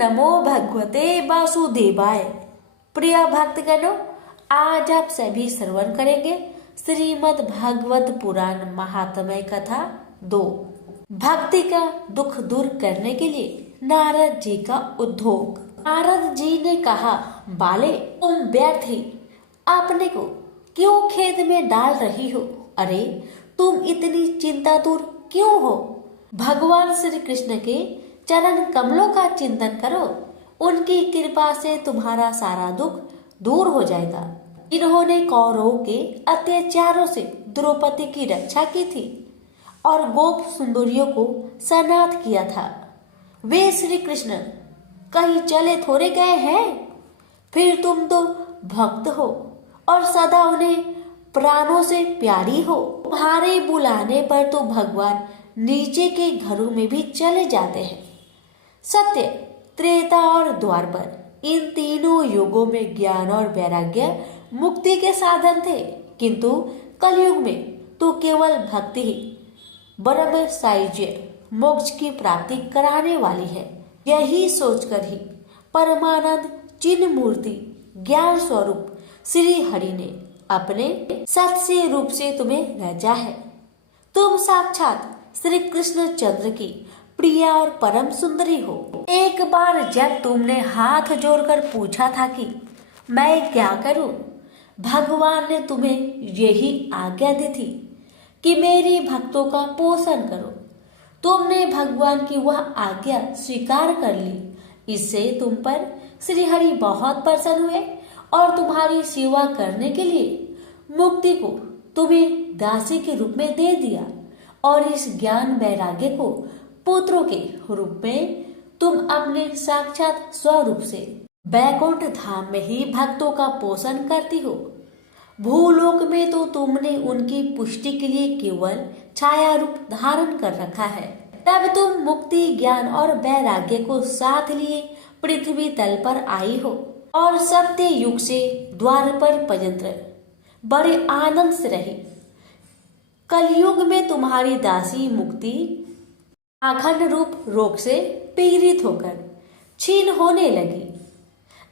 नमो भगवते वासुदेवाय। प्रिय भक्तगणों, आज आप सभी श्रवण करेंगे श्रीमद् भागवत पुराण महात्म्य कथा 2। भक्ति का दुख दूर करने के लिए नारद जी का उद्योग। नारद जी ने कहा, बाले तुम व्यर्थ ही अपने को क्यों खेद में डाल रही हो? अरे तुम इतनी चिंता दूर क्यों हो? भगवान श्री कृष्ण के चरण कमलों का चिंतन करो, उनकी कृपा से तुम्हारा सारा दुख दूर हो जाएगा। इन्होंने कौरवों के अत्याचारों से द्रौपदी की रक्षा की थी और गोप सुंदरियों को सनाथ किया था। वे श्री कृष्ण कहीं चले थोड़े गए हैं? फिर तुम तो भक्त हो और सदा उन्हें प्राणों से प्यारी हो। तुम्हारे बुलाने पर तो भगवान नीचे के घरों में भी चले जाते हैं। सत्य, त्रेता और द्वापर, इन तीनों युगों में ज्ञान और वैराग्य मुक्ति के साधन थे, किंतु कलयुग में तो केवल भक्ति ही ब्रह्म सायुज्य मोक्ष की प्राप्ति कराने वाली है। यही सोचकर ही परमानंद चिन्ह मूर्ति ज्ञान स्वरूप श्री हरि ने अपने सत्य रूप से तुम्हें रचा है। तुम साक्षात श्री कृष्ण चंद्र की प्रिया और परम सुंदरी हो। एक बार जब तुमने हाथ जोड़कर पूछा था कि मैं क्या करूं, भगवान ने तुम्हें यही आज्ञा दी थी कि मेरी भक्तों का पोषण करो। तुमने भगवान की वह आज्ञा स्वीकार कर ली। इससे तुम पर श्री हरि बहुत प्रसन्न हुए और तुम्हारी सेवा करने के लिए मुक्ति को तुम्हें दासी के रूप में दे दिया और इस ज्ञान वैराग्य को पुत्रों के रूप में तुम अपने साक्षात स्वरूप से बैकुंठ धाम में ही भक्तों का पोषण करती हो। भूलोक में तो तुमने उनकी पुष्टि के लिए केवल छाया रूप धारण कर रखा है। तब तुम मुक्ति, ज्ञान और वैराग्य को साथ लिए पृथ्वी तल पर आई हो और सत्य युग से द्वापर पर्यंत बड़े आनंद से रही। कलयुग में तुम्हारी दासी मुक्ति आखंड रूप रोग से पीड़ित होकर क्षीण होने लगी,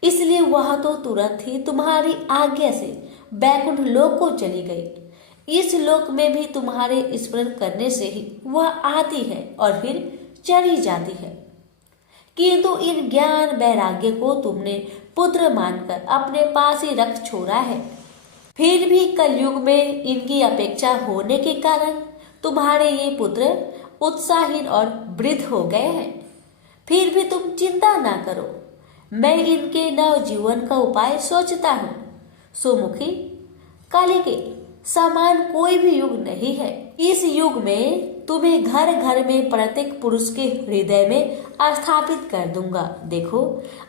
इसलिए वह तो तुरंत ही तुम्हारी आज्ञा से बैकुंठ लोक को चली गई। इस लोक में भी तुम्हारे स्मरण करने से ही वह आती है और फिर चली जाती है, किंतु इन ज्ञान वैराग्य को तुमने पुत्र मानकर अपने पास ही रख छोड़ा है। फिर भी कलयुग में इनकी अपेक्षा होने के कारण तुम्हारे ये पुत्र उत्साहीन और वृद्ध हो गए हैं। फिर भी तुम चिंता ना करो, मैं इनके नव जीवन का उपाय सोचता हूँ। सुमुखी, कलि के समान कोई भी युग नहीं है। इस युग में तुम्हें घर घर में प्रत्येक पुरुष के हृदय में स्थापित कर दूंगा। देखो,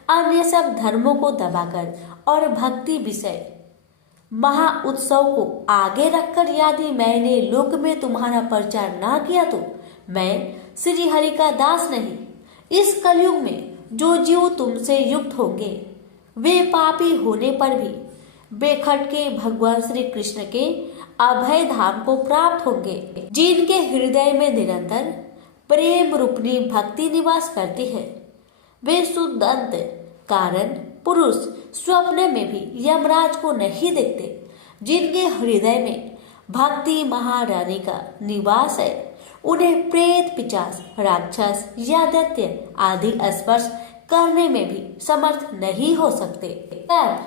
अन्य सब धर्मों को दबाकर और भक्ति विषय महा उत्सव को आगे रखकर यदि मैंने लोक में तुम्हारा प्रचार ना किया तो मैं श्री हरि का दास नहीं। इस कलयुग में जो जीव तुमसे युक्त होंगे वे पापी होने पर भी बेखटके भगवान श्री कृष्ण के अभय धाम को प्राप्त होंगे, जिनके हृदय में निरंतर प्रेम रूपनी भक्ति निवास करती है। वे शुद्ध अंत कारण पुरुष स्वप्न में भी यमराज को नहीं देखते। जिनके हृदय में भक्ति महारानी का निवास है, उन्हें प्रेत, पिशाच, राक्षस या दैत्य आदि स्पर्श करने में भी समर्थ नहीं हो सकते। तब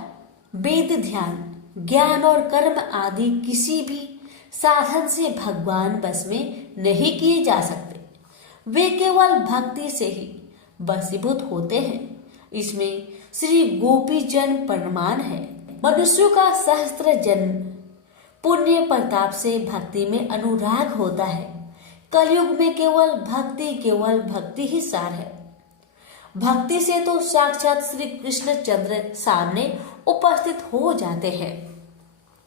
वेद, ध्यान, ज्ञान और कर्म आदि किसी भी साधन से भगवान बस में नहीं किए जा सकते। वे केवल भक्ति से ही वशीभूत होते हैं। इसमें श्री गोपी जन प्रमाण है। मनुष्यों का सहस्त्र जन्म पुण्य प्रताप से भक्ति में अनुराग होता है। कलयुग में केवल भक्ति ही सार है। भक्ति से तो साक्षात श्री कृष्ण चंद्र सामने उपस्थित हो जाते हैं।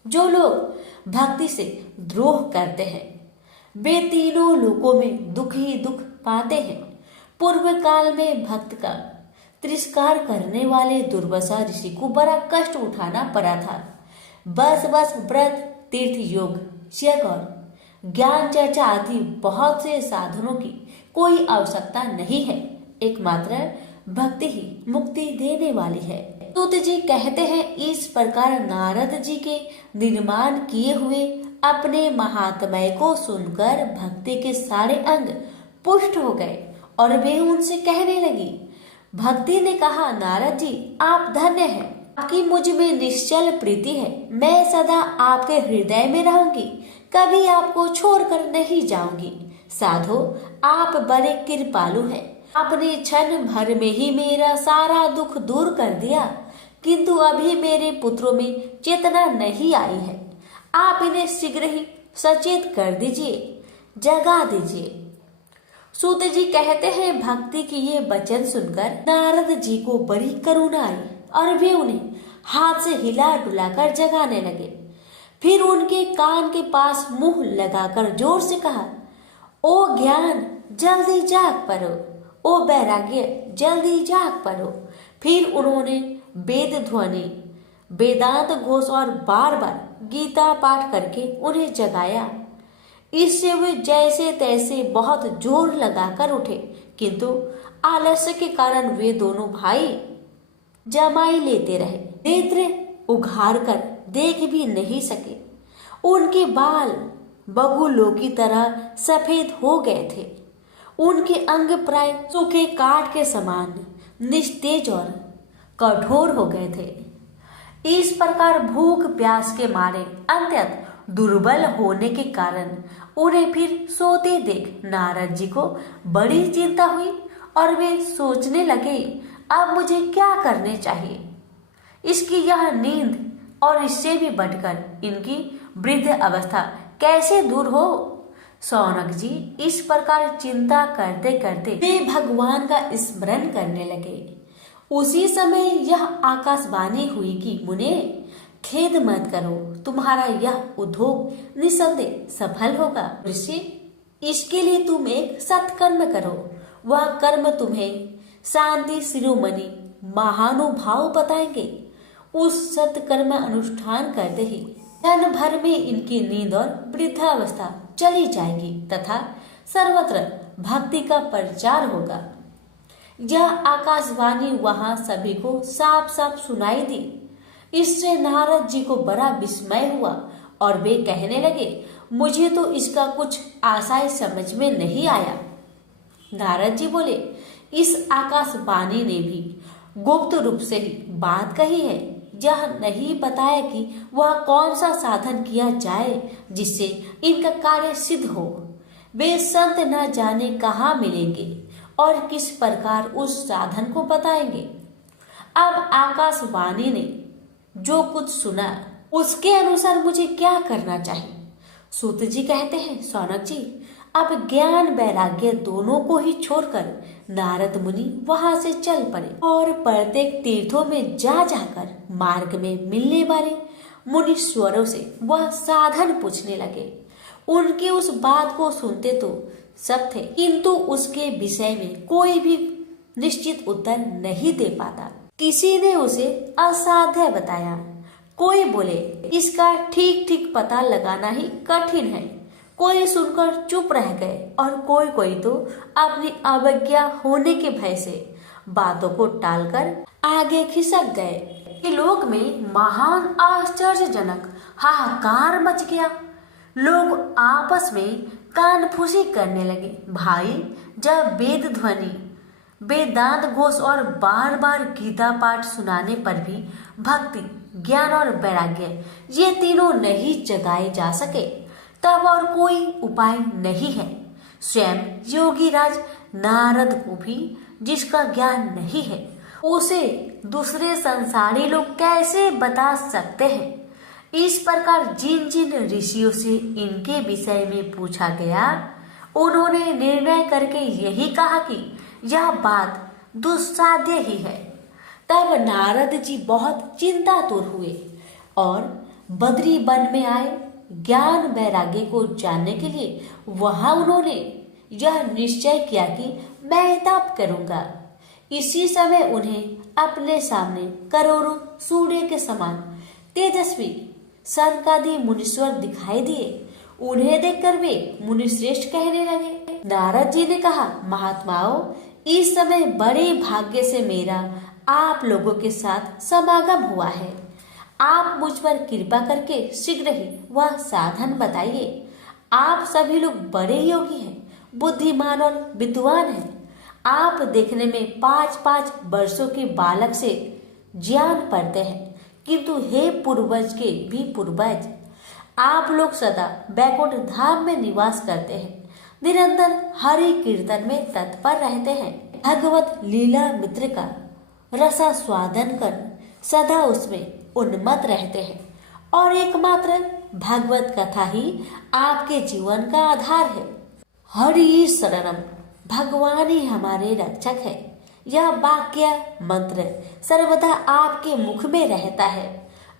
जो लोग भक्ति से द्रोह करते हैं वे तीनों लोकों में दुख ही दुख पाते हैं। पूर्व काल में भक्त का तिरस्कार करने वाले दुर्वासा ऋषि को बड़ा कष्ट उठाना पड़ा था। बस व्रत, तीर्थ, योग, यज्ञ और ज्ञान चर्चा आदि बहुत से साधनों की कोई आवश्यकता नहीं है। एकमात्र भक्ति ही मुक्ति देने वाली है। सूत जी कहते हैं, इस प्रकार नारद जी के निर्माण किए हुए अपने महात्म्य को सुनकर भक्ति के सारे अंग पुष्ट हो गए और वे उनसे कहने लगी। भक्ति ने कहा, नारद जी आप धन्य हैं, आपकी मुझ में निश्चल प्रीति है। मैं सदा आपके हृदय में रहूंगी, कभी आपको छोड़कर नहीं जाऊंगी। साधो, आप बड़े कृपालु हैं। आपने क्षण भर में ही मेरा सारा दुख दूर कर दिया, किंतु अभी मेरे पुत्रों में चेतना नहीं आई है। आप इन्हें शीघ्र ही सचेत कर दीजिए, जगा दीजिए। सूत जी कहते हैं, भक्ति की ये वचन सुनकर नारद जी को बड़ी करुणा आई और वे उन्हें हाथ से हिला डुलाकर जगाने लगे। फिर उनके कान के पास मुंह लगाकर जोर से कहा, ओ ज्ञान जल्दी जाग पड़ो, ओ वैराग्य जल्दी जाग पड़ो। फिर उन्होंने वेद ध्वनि, वेदांत घोष और बार बार गीता पाठ करके उन्हें जगाया। इससे वे जैसे तैसे बहुत जोर लगाकर उठे, किंतु आलस्य के कारण वे दोनों भाई जमाई लेते रहे। नेत्र उघार कर देख भी नहीं सके। उनके बाल बगुलों की तरह सफेद हो गए थे। उनके अंग प्राय सूखे काठ के समान निस्तेज और कठोर हो गए थे। इस प्रकार भूख प्यास के मारे अत्यंत दुर्बल होने के कारण उन्हें फिर सोते देख नारद जी को बड़ी चिंता हुई और वे सोचने लगे, अब मुझे क्या करने चाहिए। इसकी यह नींद और इससे भी बढ़कर इनकी वृद्ध अवस्था कैसे दूर हो। शौनक जी इस प्रकार चिंता करते करते वे भगवान का स्मरण करने लगे। उसी समय यह आकाशवाणी हुई कि मुने, खेद मत करो, तुम्हारा यह उद्योग निसंदेह सफल होगा। ऋषि, इसके लिए तुम एक सत्कर्म करो। वह कर्म तुम्हें शांति शिरोमणि महानुभाव बताएंगे। उस सत्कर्म अनुष्ठान करते ही क्षण भर में इनकी नींद और वृद्धावस्था चली जाएगी तथा सर्वत्र भक्ति का प्रचार होगा। यह आकाशवाणी वहां सभी को साफ साफ सुनाई दी। इससे नारद जी को बड़ा विस्मय हुआ और वे कहने लगे, मुझे तो इसका कुछ आशय समझ में नहीं आया। नारद जी बोले, इस आकाशवाणी ने भी गुप्त रूप से ही बात कही है। यह नहीं बताया कि वह कौन सा साधन किया जाए जिससे इनका कार्य सिद्ध हो। वे संत न जाने कहाँ मिलेंगे और किस प्रकार उस साधन को बताएंगे। अब आकाशवाणी ने जो कुछ सुना उसके अनुसार मुझे क्या करना चाहिए। सूत जी कहते हैं, शौनक जी, अब ज्ञान वैराग्य दोनों को ही छोड़कर नारद मुनि वहां से चल पड़े और प्रत्येक तीर्थों में जा जाकर मार्ग में मिलने वाले मुनीश्वरों से वह साधन पूछने लगे। उनकी उस बात को सुनते तो सब थे, किंतु उसके विषय में कोई भी निश्चित उत्तर नहीं दे पाता। किसी ने उसे असाध्य बताया, कोई बोले इसका ठीक ठीक पता लगाना ही कठिन है। कोई सुनकर चुप रह गए और कोई तो अपनी अवज्ञा होने के भय से बातों को टालकर आगे खिसक गए। लोक में महान आश्चर्यजनक हाहाकार मच गया। लोग आपस में कानफूसी करने लगे। भाई, जब वेद ध्वनि, वेदांत घोष और बार बार गीता पाठ सुनाने पर भी भक्ति, ज्ञान और वैराग्य ये तीनों नहीं जगाए जा सके, तब और कोई उपाय नहीं है। स्वयं योगी राज नारद को भी जिसका ज्ञान नहीं है, उसे दूसरे संसारी लोग कैसे बता सकते हैं। इस प्रकार जिन जिन ऋषियों से इनके विषय में पूछा गया, उन्होंने निर्णय करके यही कहा कि यह बात दुस्साध्य ही है। तब नारद जी बहुत चिंतातुर हुए और बद्री वन में आए। ज्ञान वैराग्य को जानने के लिए वहां उन्होंने यह निश्चय किया कि मैं तप करूंगा। इसी समय उन्हें अपने सामने करोड़ों सूर्य के समान तेजस्वी सनकादि मुनीश्वर दिखाई दिए। उन्हें देखकर वे मुनिश्रेष्ठ कहने लगे। नारद जी ने कहा, महात्माओं, इस समय बड़े भाग्य से मेरा आप लोगों के साथ समागम हुआ है। आप मुझ पर कृपा करके शीघ्र ही वह साधन बताइए। आप सभी लोग बड़े योगी हैं, बुद्धिमान और विद्वान हैं। आप देखने में 5-5 वर्षों के बालक से ज्ञान पढ़ते हैं, किंतु हे पूर्वज के भी पूर्वज, आप लोग सदा बैकुंठ धाम में निवास करते हैं, निरंतर हरि कीर्तन में तत्पर रहते हैं, भगवत लीला मित्र का रसास्वादन कर सदा उसमें उन्मत्त रहते हैं और एकमात्र भगवत कथा ही आपके जीवन का आधार है। हरि शरणम, भगवान ही हमारे रक्षक है। यह वाक्य मंत्र सर्वदा आपके मुख में रहता है।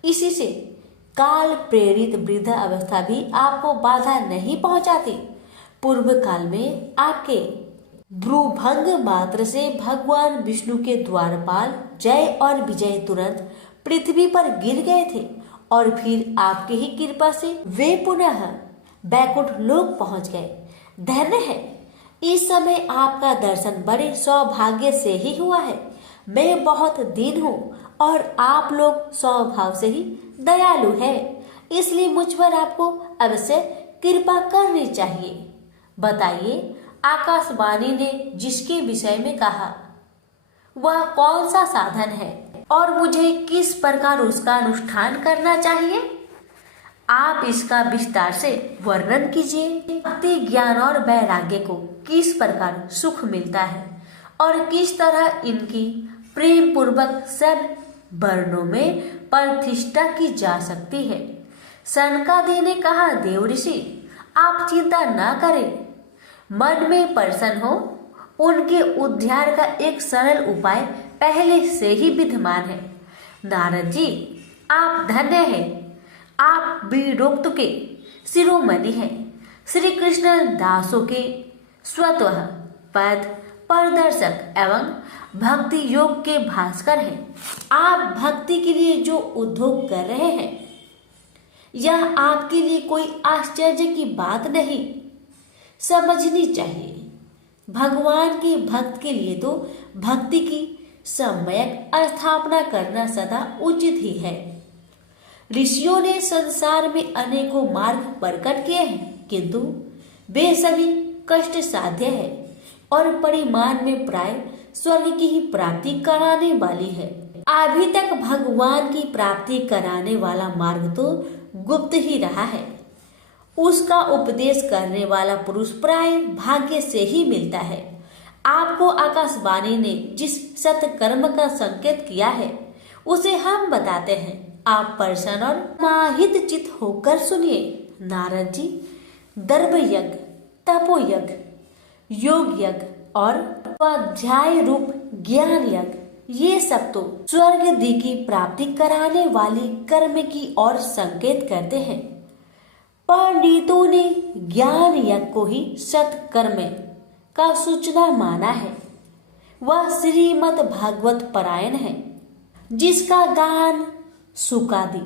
इसी से काल प्रेरित वृद्ध अवस्था भी आपको बाधा नहीं पहुंचाती। पूर्व काल में आपके भ्रूभंग मात्र से भगवान विष्णु के द्वारपाल जय और विजय तुरंत पृथ्वी पर गिर गए थे और फिर आपकी ही कृपा से वे पुनः बैकुंठ लोक पहुंच गए। धन्य है, इस समय आपका दर्शन बड़े सौभाग्य से ही हुआ है। मैं बहुत दीन हूँ और आप लोग स्वभाव से ही दयालु है, इसलिए मुझ पर आपको अवश्य कृपा करनी चाहिए। बताइए, आकाशवाणी ने जिसके विषय में कहा वह कौन सा साधन है और मुझे किस प्रकार उसका अनुष्ठान करना चाहिए? आप इसका विस्तार से वर्णन कीजिए। भक्ति, ज्ञान और वैराग्य को किस प्रकार सुख मिलता है और किस तरह इनकी प्रेम पूर्वक सब वर्णों में प्रतिष्ठा की जा सकती है। सनकादि ने कहा, देव ऋषि, आप चिंता ना करें, मन में प्रसन्न हो। उनके उद्धार का एक सरल उपाय पहले से ही विद्यमान है। नारद जी, आप धन्य हैं। आप वीरोक्त के शिरोमणि हैं, श्री कृष्ण दासों के स्वतः पद प्रदर्शक एवं भक्ति योग के भास्कर हैं। आप भक्ति के लिए जो उद्योग कर रहे हैं, यह आपके लिए कोई आश्चर्य की बात नहीं, समझनी चाहिए। भगवान के भक्त के लिए तो भक्ति की सम्यक स्थापना करना सदा उचित ही है। ऋषियों ने संसार में अनेकों मार्ग प्रकट किए हैं, किंतु वे सभी कष्ट साध्य है और परिमाण में प्राय स्वर्ग की ही प्राप्ति कराने वाली है। अभी तक भगवान की प्राप्ति कराने वाला मार्ग तो गुप्त ही रहा है। उसका उपदेश करने वाला पुरुष प्राय भाग्य से ही मिलता है। आपको आकाशवाणी ने जिस सत्कर्म का संकेत किया है उसे हम बताते हैं। आप प्रसन्न और माहित चित होकर सुनिए। नारद जी, दर्भ यज्ञ, तपो यज्ञ, योग यज्ञ और स्वाध्याय रूप ज्ञान यज्ञ, ये सब तो स्वर्ग दी की प्राप्ति कराने वाली कर्म की ओर संकेत करते हैं। पंडितों ने ज्ञान यज्ञ को ही सत्कर्म का सूचना माना है। वह श्रीमद् भागवत परायण है, जिसका गान सुकादि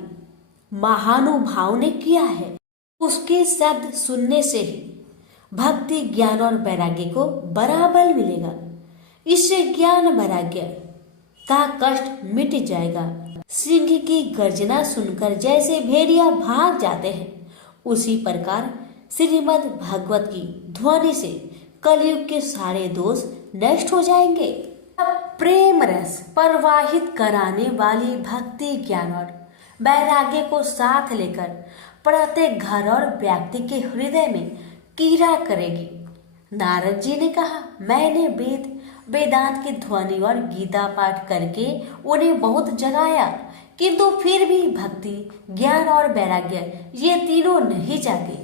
महानुभाव ने किया है। उसके शब्द सुनने से ही भक्ति, ज्ञान और वैराग्य को बराबर मिलेगा। इससे ज्ञान वैराग्य का कष्ट मिट जाएगा। सिंह की गर्जना सुनकर जैसे भेड़िया भाग जाते हैं, उसी प्रकार श्रीमद् भागवत की ध्वनि से कलयुग के सारे दोष नष्ट हो जाएंगे। अब प्रेम रस प्रवाहित कराने वाली भक्ति, ज्ञान और वैराग्य को साथ लेकर प्रत्येक घर और व्यक्ति के हृदय में कीड़ा करेगी। नारद जी ने कहा, मैंने वेदांत की ध्वनि और गीता पाठ करके उन्हें बहुत जगाया, किंतु फिर भी भक्ति, ज्ञान और वैराग्य ये तीनों नहीं जागे।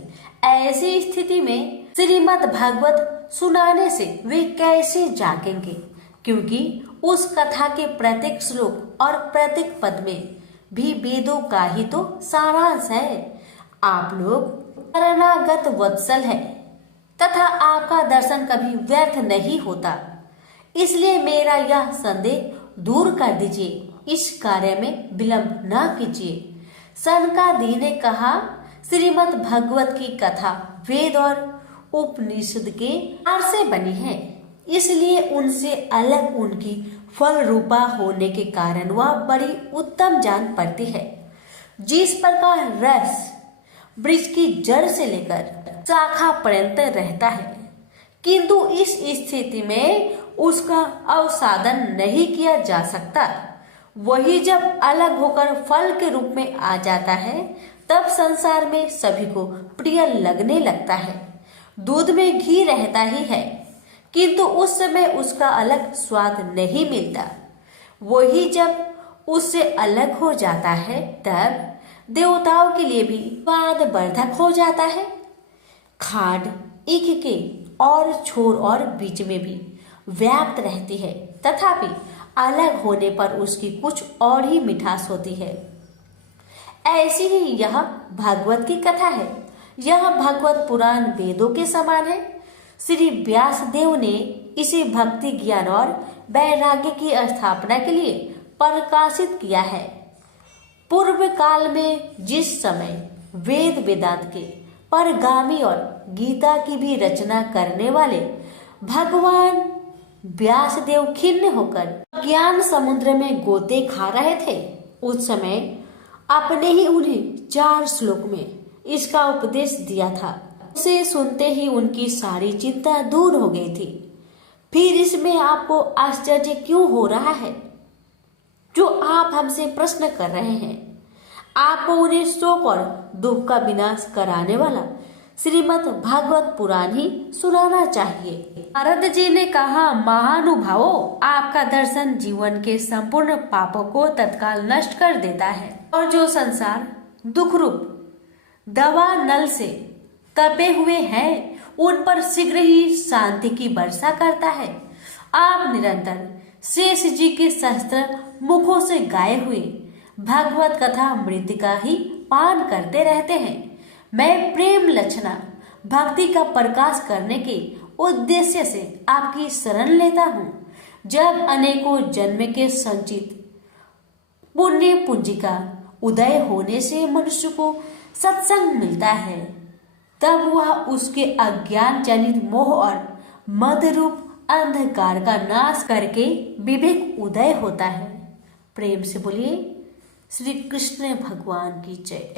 ऐसी स्थिति में श्रीमद् भागवत सुनाने से वे कैसे जागेंगे? क्योंकि उस कथा के प्रत्येक श्लोक और प्रत्येक पद में भी वेदों का ही तो सारांश है। आप लोग शरणागत वत्सल है तथा आपका दर्शन कभी व्यर्थ नहीं होता, इसलिए मेरा यह संदेह दूर कर दीजिए। इस कार्य में विलंब न कीजिए। सनकादि ने कहा, श्रीमद् भागवत की कथा वेद और उपनिषद के सार से बनी है। इसलिए उनसे अलग उनकी फल रूपा होने के कारण वह बड़ी उत्तम जान पड़ती है। जिस प्रकार रस वृक्ष की जड़ से लेकर शाखा पर्यंत रहता है, किंतु इस स्थिति में उसका अवसादन नहीं किया जा सकता, वही जब अलग होकर फल के रूप में आ जाता है तब संसार में सभी को प्रिय लगने लगता है। दूध में घी रहता ही है, किंतु उस समय उसका अलग स्वाद नहीं मिलता, वही जब उससे अलग हो जाता है तब देवताओं के लिए भी स्वाद वर्धक हो जाता है। खांड ईख के और छोर और बीच में भी व्याप्त रहती है, तथापि अलग होने पर उसकी कुछ और ही मिठास होती है। ऐसी ही यह भागवत की कथा है। यह भागवत पुराण वेदों के समान है। श्री व्यास देव ने इसे भक्ति, ज्ञान और वैराग्य की स्थापना के लिए प्रकाशित किया है। पूर्व काल में जिस समय वेद वेदांत के परगामी और गीता की भी रचना करने वाले भगवान व्यासदेव खिन्न होकर ज्ञान समुद्र में गोते खा रहे थे, उस समय अपने ही उन्हें 4 श्लोक में इसका उपदेश दिया था। उसे सुनते ही उनकी सारी चिंता दूर हो गई थी। फिर इसमें आपको आश्चर्य क्यों हो रहा है जो आप हमसे प्रश्न कर रहे हैं? आपको उन्हें शोक और दुख का विनाश कराने वाला श्रीमद् भागवत पुराण ही सुनाना चाहिए। नारद जी ने कहा, महानुभावों, आपका दर्शन जीवन के संपूर्ण पापों को तत्काल नष्ट कर देता है और जो संसार दुख रूप दवा नल से तपे हुए हैं उन पर शीघ्र ही शांति की वर्षा करता है। आप निरंतर शेष जी के सहस्त्र मुखों से गाए हुए भागवत कथा मृतिका ही पान करते रहते हैं। मैं प्रेम लक्षणा भक्ति का प्रकाश करने के उद्देश्य से आपकी शरण लेता हूँ। जब अनेकों जन्म के संचित पुण्य पूंजी का उदय होने से मनुष्य को सत्संग मिलता है, तब वह उसके अज्ञान जनित मोह और मद रूप अंधकार का नाश करके विवेक उदय होता है। प्रेम से बोलिए श्री कृष्ण भगवान की जय।